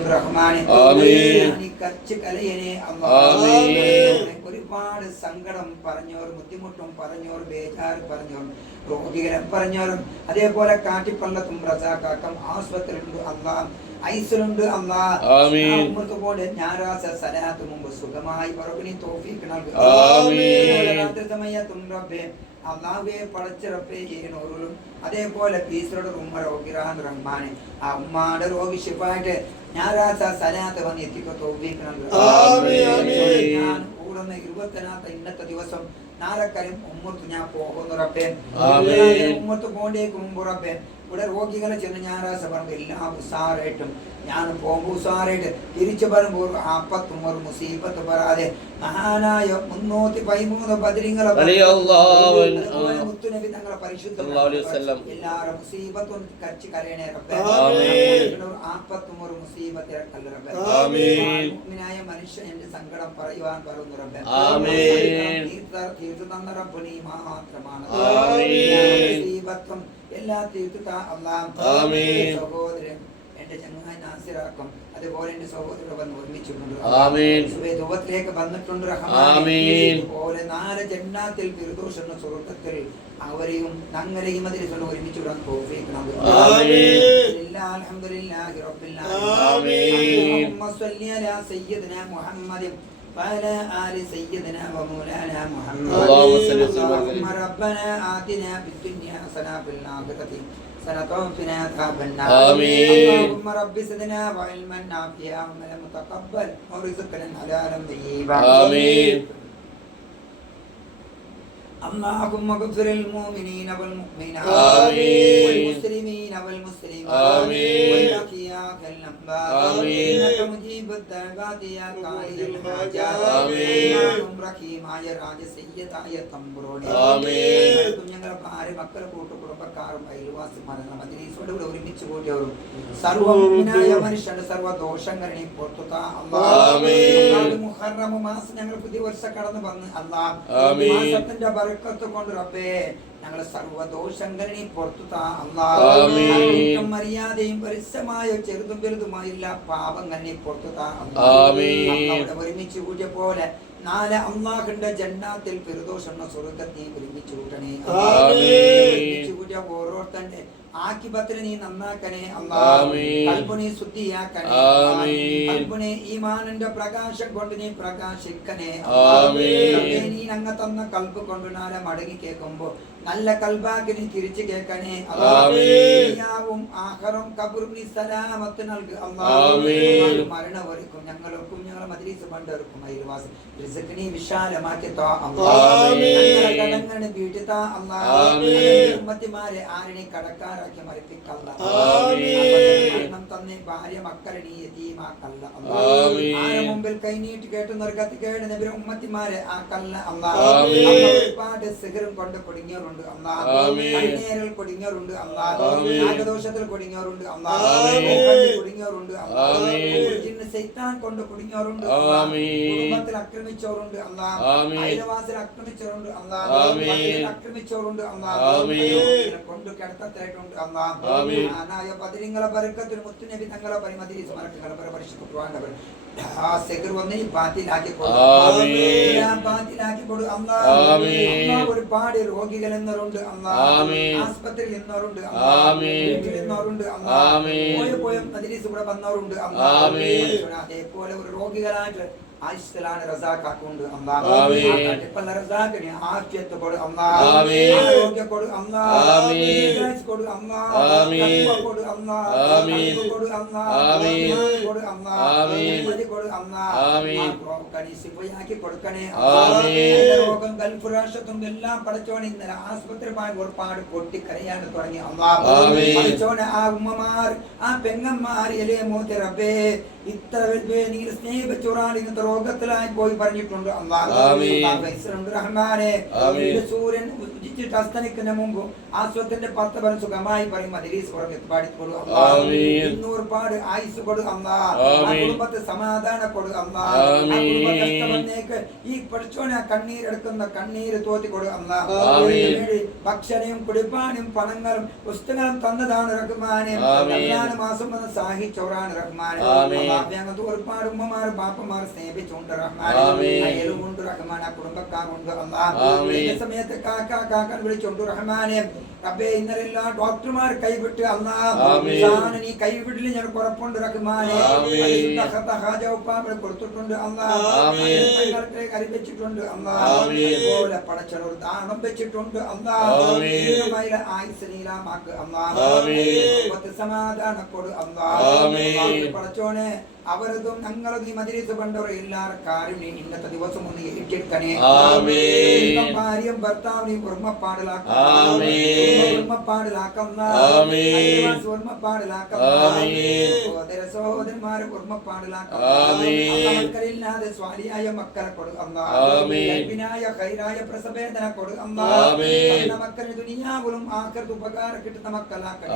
വർഷിച്ചുകൊണ്ട് റഹ്മാനെ കച്ച് കലയനെ ഒരുപാട് സങ്കടം പറഞ്ഞവർ, ബുദ്ധിമുട്ടും പറഞ്ഞവർ, ബേജാറ് പറഞ്ഞവർ, രോഗികളെ പറഞ്ഞവരും, അതേപോലെ കാട്ടിപ്പള്ളത്തും റസാഖാക്കം ആസ്പത്രിയിലുണ്ട് അള്ളാഹ്, ഐസിലുണ്ട് അള്ളാഹ് പോലെ ഞായറാഴ്ച സലാത്ത് മുമ്പ് സുഖമായി പറവിനി തൗഫീഖ് നൽകുക. രാത്രി സമയത്തും റബ്ബേ അള്ളാഹുവെ പടച്ചിറപ്പേ ചെയ്യുന്നവരും, അതേപോലെ പീസറുടെ ഉമ്മ രോഗിറാൻ റഹ്മാനെ ആ ഉമ്മാടെ രോഗി ഷിഫായിട്ട് ഞായറാഴ്ച സലാത്ത് വന്ന് എത്തിക്കുക തൗഫീഖ് നൽകുക. ഞാൻ കൂടുന്ന 20ാമത്തെ ഇന്നത്തെ ദിവസം നാലക്കാര്യം ഉമ്മത്ത് ഞാൻ പോകുന്നു റബ്ബേ. ഉമ്മത്ത് പോകേക്ക് മുമ്പ് റബ്ബേ ഇവിടെ രോഗികളെ ചെന്ന് ഞായറാഴ്ച പറയുമ്പോൾ എല്ലാം ഉസാറായിട്ടും ഞാൻ പോകുമ്പോൾ ഉസാറായിട്ട് തിരിച്ചു പറയുമ്പോൾ ആപ്പത്തും ഒരു മുസീബത്ത് പറയാതെ മഹാനായ 313 ബദരീങ്ങളെ മുത്തുനബി തങ്ങളെ പരിശുദ്ധ എല്ലാവരും മുസീബത്തും കരച്ച് കരയണേ റബ്ബേ. ആപ്പത്തും ഒരു മുസീബത്ത് ഇറക്കല്ല റബ്ബേ. മുഅ്മിനായ മനുഷ്യൻ എന്റെ സങ്കടം പറയുവാൻ പറയുന്നു റബ്ബേ. തീർത്ത് തന്ന റബ്ബ് നീ മാത്രമാണ്. മുസീബത്തും എല്ലാ തീർത്ത് സഹോദരൻ എന്റെ ചങ്ങായി നാസിറാക്കും, അതുപോലെ എന്റെ സഹോദരൻ വന്ന് ഒരുമിച്ചിട്ടുണ്ട്, രൂപത്തിലേക്ക് വന്നിട്ടുണ്ട്. അതുപോലെ 4 ജന്നാത്തിൽ ഫിർദൗസ് എന്ന സ്വർഗ്ഗത്തിൽ അവരെയും ഞങ്ങളെയും അതിൽ ഒരുമിച്ച് വിടാൻ തോഫീക്കണം. അൽഹംദുലില്ലാഹി റബ്ബിൽ ആലമീൻ. അല്ലാഹുമ്മ സ്വല്ലി അലാ സയ്യിദിനാ മുഹമ്മദിൻ وعلى آل سيدنا ومولانا محمد. اللهم ربنا آتنا في الدنيا حسنة وفي الآخرة حسنة وقنا عذاب النار. اللهم رب زدنا علما نافعا وعملا متقبلا ورزقا حلالا طيبا. اللهم اغفر للمؤمنين والمؤمنات والمسلمين والمسلمات والأحياء والأموات إنك مجيب الدعوات يا قاضي الحاجات. اللهم റഹീമായ രാജസയ്യദായ തമ്പുരാനേ, ഞങ്ങളുടെ ഭാര്യ മക്കളെ കൂട്ടുകുടുംബക്കാരും അയൽവാസിമാരും മദ്രസയോട് ഒരുമിച്ച് കൂടിയവരും സർവ്വമുഅ്മിനായ മനുഷ്യന്റെ സർവ്വദോഷങ്ങളെ പുറത്തുതാ അല്ലാഹ്. മുഹറം മാസം ഞങ്ങൾ പുതിയ വർഷം കടന്നു വന്ന് അല്ലാഹ് മാസത്തിന്റെ ബർക്കത്ത് കൊണ്ട് റബ്ബേ ഞങ്ങളെ സർവ്വദോഷങ്ങളെ പുറത്തുതാ അല്ലാഹ്. മര്യാദയും പരിശമായ ചെറുതും വലുതുമായില്ല പാപങ്ങളെ പുറത്തുതാ അല്ലാഹ്. ഒരുമിച്ച് കൂടിയ പോലെ 4 അല്ലാഹുവിന്റെ ജന്നാത്തിൽ ഫിർദൗസ് എന്ന സ്വർഗ്ഗത്തിൽ ഒരുമിച്ച് കൂട്ടണേ. ഒരുമിച്ച് കൂടിയ ഓരോരുത്തന്റെ ആക്കിബത്തിനെ നീ നന്നാക്കണേ അല്ലാഹ്. കൽബിനെ ശുദ്ധിയാക്കണേ അല്ലാഹ്. കൽബിനെ ഈമാനിന്റെ പ്രകാശം കൊണ്ട് നീ പ്രകാശിക്കണേ അല്ലാഹ്. നീ ഞങ്ങ തന്ന കൽബ് കൊണ്ട് നാളെ മടങ്ങി കേൾക്കുമ്പോ നല്ല കൽബാക്കി നീ തിരിച്ചു കേൾക്കണേ അല്ലാഹ്. ദുനിയാവും ആഖിറവും ഖബറും നീ സലാമത്ത് നൽകു അല്ലാഹ്. മരണം വരെക്കും ഞങ്ങൾക്കും ഞങ്ങളെ മദ്രസ ബണ്ടർക്കും അയൽവാസി റിസ്ക് നീ വിശാലമാക്കി താ അല്ലാഹ്. ഞങ്ങളെ കടങ്ങളെ വീട്ടി താ അല്ലാഹ്. ഉമ്മത്തിമാരെ ആരെയും കടക്കാർ തന്നെ ഭാര്യ മക്കളെ നീ യതീമാക്കല്ല അല്ലാഹ്. മുമ്പിൽ കൈനീട്ടി കേട്ടു നിർഗത്ത് കേട് നബിയുടെ ഉമ്മത്തിമാരെ ആക്കല്ല അല്ലാഹ്. ഒരുപാട് സിഹറും കൊണ്ട് കുടുങ്ങിയവരുണ്ട് അല്ലാഹ്. കണ്ണീരിൽ കുടുങ്ങിയവരുണ്ട് അല്ലാഹ്. നാഗദോഷത്തിൽ കുടുങ്ങിയവരുണ്ട് അല്ലാഹ്. കുടുങ്ങിയവരുണ്ട് അല്ലാഹ്. ജിന്ന് ശൈത്താൻ കൊണ്ട് കുടുങ്ങിയവരുണ്ട് അല്ലാഹ്. കുടുംബത്തിൽ ആക്രമിച്ചവരുണ്ട് അല്ലാഹ്. അയൽവാസിൽ ആക്രമിച്ചവരുണ്ട് അല്ലാഹ്. ആക്രമിച്ചവരുണ്ട് അല്ലാഹ്. കൊണ്ട് കിടത്തത്തായിട്ടുണ്ട് അല്ലാഹ്. ബദരീങ്ങളെ ബർക്കത്തിൽ മുത്തുനബി തങ്ങളെ പരിമതിരി സ്മരണകളെ പരിശുദ്ധവാണ്ടവർ ആ സെഗർ വന്ന് ബാത്തിലാക്കി കൊടു അല്ലാഹ്. ഒരുപാട് രോഗികൾ എന്നവരുണ്ട് അല്ലാഹ്. ആസ്പത്രിയിൽ എന്നവരുണ്ട് അല്ലാഹ്. പോയ മദ്രസ ഇവിടെ വന്നവരുണ്ട് അല്ലാഹ്. അതേപോലെ ഒരു രോഗികളായിട്ട് ആയിഷലാണ് റസാഖാക്കുണ്ട് അല്ലാഹ്. പല റസാഖിനെ ആഫിയത്ത് കൊടു അല്ലാഹ്. ആരോഗ്യ കൊടു അല്ലാഹ്. ദീർഘായുസ് കൊടു അല്ലാഹ്. കൊടു അല്ലാഹ്. കൊടു അല്ലാഹ്. കൊടു അല്ലാഹ്. കൊടു അല്ലാഹ്. കനിസിഫയാക്കി കൊടുക്കണേ അല്ലാഹ്. രോഗം ഗൽഫുരാഷത്തും എല്ലാം പടച്ചോനെ ഇന്നലെ ആസ്പത്രിമായി ഒരുപാട് പൊട്ടിക്കരയാൻ തുടങ്ങി അല്ലാഹ്. പടച്ചോനെ ആ ഉമ്മമാർ ആ പെങ്ങന്മാർ എലേ മോത്തെ റബ്ബേ ഇത്ര നീ സ്നേഹിച്ചോറാണ് ഇങ്ങനത്തെ രോഗത്തിലായി പോയി പറഞ്ഞിട്ടുണ്ട് അള്ളാഹ്. റഹ്മാനെ സൂര്യൻ ഉദിച്ചിട്ട് അസ്തമിക്കുന്ന മുമ്പ് ആസ്വത്തിന്റെ 10 വരെ സുഖമായി പറയും മജ്‌ലിസ് പാടി കൊടു അള്ളാഹ്. 200 പാട് ആയുസ് കൊടു അള്ളാഹ്. കുടുംബത്തെ സമാധാനം കൊടു അള്ളാഹ്. കഷ്ടപ്പെടുന്നേക്ക് ഈ പഠിച്ചോനെ കണ്ണീരെടുക്കുന്ന കണ്ണീര് തോത്തി കൊടു അള്ളാഹ്. ഭക്ഷണവും കുടിപ്പാനും പണങ്ങളും പുസ്തകങ്ങളും തന്നതാണ് റഹ്മാനെ. റമദാൻ മാസം വന്ന് സഹായിച്ചവരാണ് റഹ്മാനെ. ഞങ്ങൾക്ക് ഒരുപാട് ഉമ്മമാർ ബാപ്പമാർ സ്നേഹിച്ചുകൊണ്ട് റഹ്മാനെ. അയലുകൊണ്ട് റഹ്മാൻ, കുടുംബക്കാരുണ്ട് അള്ളാഹ്. സമയത്ത് കാക്കാൻ വിളിച്ചുകൊണ്ട് റഹ്മാനെ. റബ്ബേ ഇന്നലെല്ലാം ഡോക്ടർമാർ കൈവിട്ട് അള്ളാഹ് നീ കൈവിടില്ല ഞാൻ ഉറപ്പുണ്ട് റഹ്മാനെ. കൊടുത്തിട്ടുണ്ട് അള്ളാഹ്. അറിയിച്ചിട്ടുണ്ട് അള്ളാഹ്. പടച്ചവർ ദാനം വെച്ചിട്ടുണ്ട് അള്ളാഹ്. ആയുസ് നീലാമാക്ക് അള്ളാഹ്. സമാധാനം കൊടു അള്ളാഹ്. പടച്ചോനെ അവരതും ഞങ്ങളതും ഈ മജ്‌ലിസ് കണ്ടവരെ എല്ലാവരും കാര്യം ഇന്നത്തെ ദിവസം ഒന്ന് ഏറ്റെടുക്കണേ. ഭാര്യയും ഭർത്താവിനെയും സഹോദരന്മാരെ ഓർമ്മപ്പാടിലാക്കാതെ സ്വാലിയായ മക്കളെ കൊടുക്കായ ഹൈറായ പ്രസവേദന കൊടുക്കും. മക്കളെ ദുനിയാവിലും ആഖിറത്തും ഉപകാരം കിട്ടുന്ന മക്കളാക്കട്ടെ.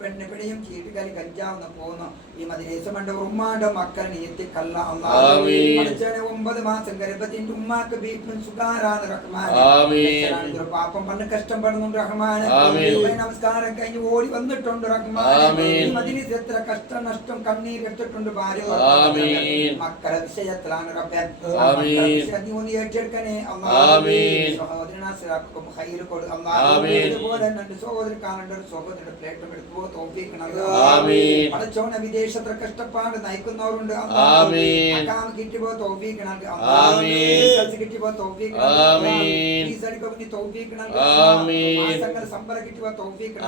പെണ്ണ് പിടിയും ചീട്ടുകളി കഞ്ചാവുന്ന പോകുന്നു ഈ മദ്രസ മണ്ട ഉമ്മാന്റെ മക്കൾ നീത്തിക്കല്ല അല്ലാഹ്. 9 മാസം ഗർഭത്തിന്റെ ഉമ്മാക്ക് ബീപ്പും സുഖാരാണ് റഹ്മാൻ. പാപ്പം പണ്ട് കഷ്ടപ്പെടുന്നുണ്ട് റഹ്മാൻ. നമസ്കാരം കഴിഞ്ഞ് ഓടി വന്നിട്ടുണ്ട് റഹ്മാൻ. മദ്രസ എത്ര കഷ്ട നഷ്ടം കണ്ണീരെടുത്തിട്ടുണ്ട് ഭാര്യ മക്കളെ വിഷയത്തിലാണ് റബ്ബേ. ഏറ്റെടുക്കണേ അല്ലാഹ്. സഹോദരനാസിറാക്കും ഹൈർ കൊടു അല്ലാഹ്. ഇതുപോലെ രണ്ട് സഹോദരക്കാരുണ്ട്. സഹോദരന്റെ പ്ലേറ്റും എടുത്തു തോഫീഖ് നൽകുക. പടച്ചോനെ വിദേശത്ര കഷ്ടപ്പാട് നയിക്കുന്നവരുണ്ട്. കിട്ടിപ്പോ തോഫീഖ് നൽകുക. കിട്ടിപ്പോ തോഫീഖ് സംബരം കിട്ടിപ്പോ തോഫീഖ്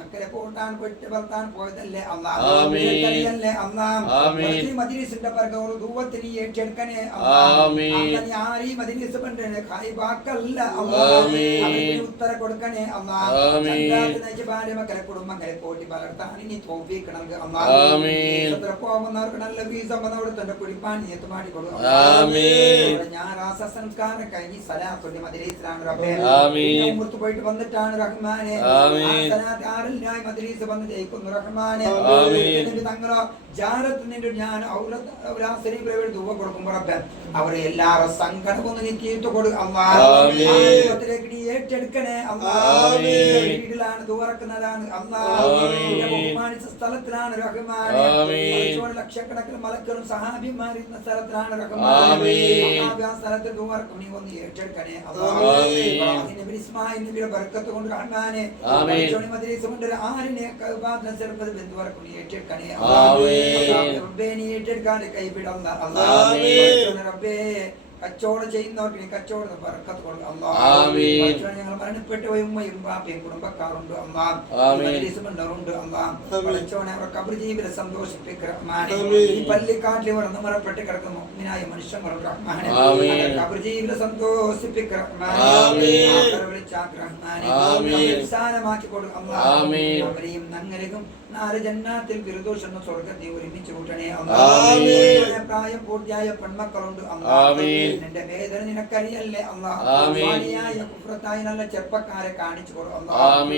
മക്കളെ പോട്ടാൻ പെട്ട് വളർത്താൻ പോയതല്ലേ അള്ളാഹ്. അള്ളാഹ് മദ്രസിന്റെ ദൂവത്തിന് ഏറ്റെടുക്കണേ അള്ളാഹ്. ആരീ മദ്രസ് പണ്ടേ ഖൈബാക്കല്ല അള്ളാഹ്. ഉത്തര കൊടുക്കണേ അള്ളാഹ്. ഭാര്യ മക്കളെ കുടുംബങ്ങളെ പോട്ടി വളർത്താൻ ഇനി തോഫീഖ് നൽകുക അള്ളാഹ്. പോകുന്നവർക്ക് നല്ല വീസ തന്റെ കുടിപ്പാൻ ഏറ്റുമാടി കൊടുക്കും. ഞാൻ സംസ്കാരം കഴിഞ്ഞ് സലാത്തുണ്ട് മദ്രസയിലാണ് റബ്ബേ. ഉമ്മർത്ത് പോയിട്ട് വന്നിട്ടാണ് റഹ്മാനെ. ആരെല്ലാം മദ്രസ വന്ന് ജയിക്കുന്നു റഹ്മാനെ. തങ്ങളോ ജാരത്ത് നിന്റെ ഞാൻ ദുവ കൊടുക്കുമ്പോ റബ്ബേ അവരെ എല്ലാവരും സങ്കടം ഒന്ന് നീക്കിയിട്ട് കൊടുക്കും അള്ളാഹ്. നീ ഏറ്റെടുക്കണേ അള്ളാഹ്. വീട്ടിലാണ് ദുവറക്കുന്നതാണ് അള്ളാഹ്. ബഹുമാനിച്ച സ്ഥലത്തിലാണ് റഹ്മാനെ. ലക്ഷക്കണക്കിന് മലക്കരും സഹാബിമാരുന്ന സ്ഥലത്തിലാണ് റഹ്മാനെ. ആ സ്ഥലത്തിൽ ദുവറക്കും നീ ഒന്ന് ഏറ്റെടുക്കണേ അള്ളാഹ്. ഇസ്മായിൽ നബിയുടെ ബർക്കത്ത് കൊണ്ട് റഹ്മാനെ. മദ്രസ കൊണ്ട് ആരിനെ ബന്ധുവറക്കും നീ ഏറ്റെടുക്കണേ അള്ളാഹ്. റബ്ബേ നീ ഏറ്റെടുക്കാൻ കൈവിടല്ല അള്ളാഹ്. റബ്ബേ കച്ചവടം ചെയ്യുന്നവർക്ക് നീ കച്ചവടം ബർക്കത്ത് കൊടുക്കുക അല്ലാഹ്. ഞങ്ങൾ മരണപ്പെട്ടു പോയ ഉമ്മയും ബാപ്പയും കുടുംബക്കാരുണ്ട് അല്ലാഹ്. പഠിച്ചോനെ അവർ ഖബർ ജീവിതം സന്തോഷിപ്പിക്കുക റഹ്മാനെ. ഈ പള്ളിക്കാട്ടിൽ വളർന്ന് മറപ്പെട്ട് കിടക്കുന്ന മുഅ്മിനായ മനുഷ്യങ്ങളുണ്ട് റഹ്മാനെ. ഖബർ ജീവിതം സന്തോഷിപ്പിക്കുക റഹ്മാനെ. വിശാലമാക്കി കൊടുക്കുക അല്ലാഹ്. അവരെയും ഞങ്ങൾക്കും നാല് ജന്നാത്തിൽ ഫിർദൗസ് എന്ന സ്വർഗ്ഗത്തിൽ ഒരുമിച്ച് കൂട്ടണേ അല്ലാഹ്. പ്രായം പൂർത്തിയായ പെൺമക്കളുണ്ട് അല്ലാഹ്. നിന്റെ വേദന നിനക്കറിയല്ലേ അല്ലാഹ്. കുഫ്രത്തായ നല്ല ചെറുപ്പക്കാരെ കാണിച്ചു കൊടു അല്ലാഹ്.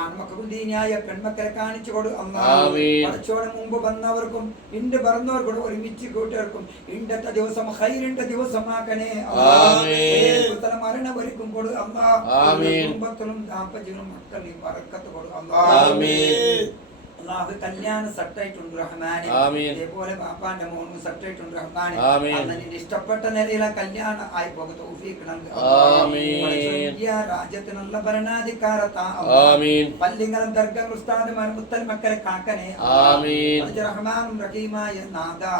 ആൺമക്കളും ദീനിയായ പെൺമക്കളെ കാണിച്ചു കൊടു അല്ലാഹ്. പഠിച്ചോടെ മുമ്പ് വന്നവർക്കും ഇണ്ട് പറഞ്ഞവർക്കും ഒരുമിച്ച് കൂട്ടർക്കും ഇണ്ടത്തെ ദിവസം ഹൈറിന്റെ ദിവസമാക്കണേ അല്ലാഹ്. മരണം ഒരുക്കും കൊടു അല്ലാഹ്. കുടുംബത്തിലും ദാമ്പത്യങ്ങളും മക്കളെയും ബർക്കത്ത് കൊടു അല്ലാഹ്. അല്ലാഹു കല്യാണ സെറ്റായിട്ടുണ്ട് റഹ്മാനെ. ഇതേപോലെ ബാപ്പാന്റെ മോനും സെറ്റായിട്ടുണ്ട് റഹ്മാനെ. നിന്റെ ഇഷ്ടപ്പെട്ട നിലയിലെ കല്യാണം ആയി പോകും തൗഫീഖ് നൽകുക അല്ലാഹ്. രാജ്യത്തിനുള്ള ഭരണാധികാരത്താ പള്ളികളും ദർഗകളും ഉസ്താദുമാരും മുത്തൽ മക്കളെ കാക്കണേ അല്ലാഹ്. റഹ്മാനും റഹീമായ നാഥാ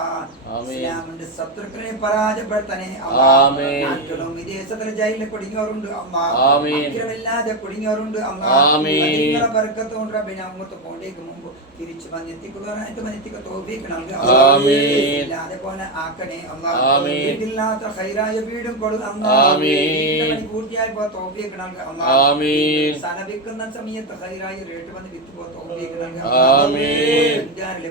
ഇസ്ലാമിന്റെ ശത്രുക്കളെ പരാജയപ്പെടുത്തണേ അല്ലാഹ്. നാട്ടിലും വിദേശത്തിലെ ജയിലിൽ കുടുങ്ങിയവരുണ്ട് അല്ലാഹ്. അക്രമില്ലാതെ കുടുങ്ങിയവരുണ്ട് അല്ലാഹ്. നിങ്ങളുടെ ബർക്കത്ത് കൊണ്ട് റബ്ബിനെ അങ്ങോട്ട് പോണ്ടേക്ക് മുമ്പ് തിരിച്ചു വന്നെത്തിക്കുക തോഫീക്ക് നൽകുക. ആമീൻ. അതേപോലെ ആക്കണേ അല്ലാഹ്. ആമീൻ. വീടില്ലാത്ത ഖൈറായ വീടും കൊടുക്കുക ആമീൻ. പൂർത്തിയായപ്പോ തോഫീക്ക് നൽകുക ആമീൻ. സനവിക്കുന്ന സമയത്ത് ഖൈറായ റേറ്റ് വന്ന് വിത്തുപോ തോഫീക്ക് നൽകുക ആമീൻ.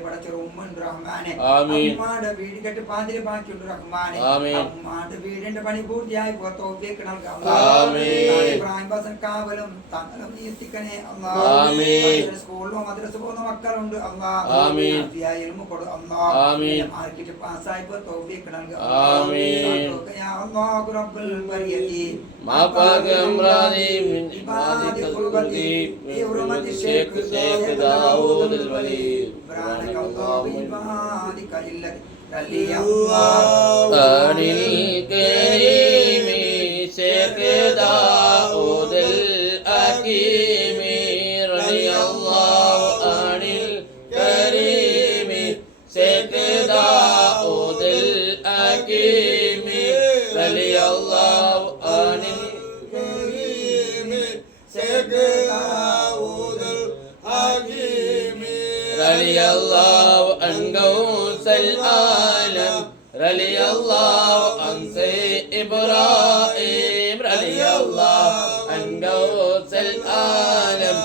പടച്ച ഉമ്മൻ റഹ്മാനെ ആമീൻ. അമ്മാടെ വീട് കെട്ട് പാതിരി ബാക്കിയുണ്ട് റഹ്മാനെ ആമീൻ. അമ്മാടെ വീടിന്റെ പണി പൂർത്തിയായപ്പോ തോഫീക്ക് നൽകുക ആമീൻ. ഇബ്രാഹിം ബസൻ കാവലും തങ്ങളും എത്തിക്കണേ ആമീൻ. സ്കൂളിലോ മദ്രസ പോകുന്ന മക്കളുണ്ട് ആമീൻ. ആമീൻ. മാർക്കറ്റ് പാസ്സായപ്പോ തൗഫീഖ് നൽകുക ആമീൻ. യാ അല്ലാഹു റബ്ബുൽ ബരിയതി മാഫാക അംറാനി മിൻ ഇബാദി ഖുൽബതി ബിഹുർമതി ശൈഖ് ദാവൂദ് അൽ വലി ബറാകല്ലാഹു ഇബാദിക ഇല്ലതി അനിൽ കരീമി ശൈഖ് ദാവൂദ് അൽ ഹകീമി റളിയല്ലാഹു അനിൽ കരീമി ശൈഖ് ദാവൂദ് അൽ ഹകീമി റളിയല്ലാഹു അനിൽ കരീമി ശൈഖ് ദാവൂദ് അൽ ഹകീമി റളിയല്ലാഹു അൻ ഗൗസൽ ആലം റളിയല്ലാഹു അൻ സയ്യിദ് ഇബ്രാഹിം റളിയല്ലാഹു അൻ ഗൗസൽ ആലം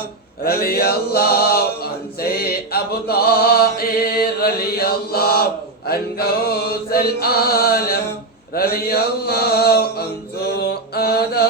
റളിയല്ലാഹു അൻ സയ്യിദ് അബൂ താഹിർ റളിയല്ലാഹു അൻ ഗൗസൽ ആലം റളിയല്ലാഹു അൻ സുഅദാ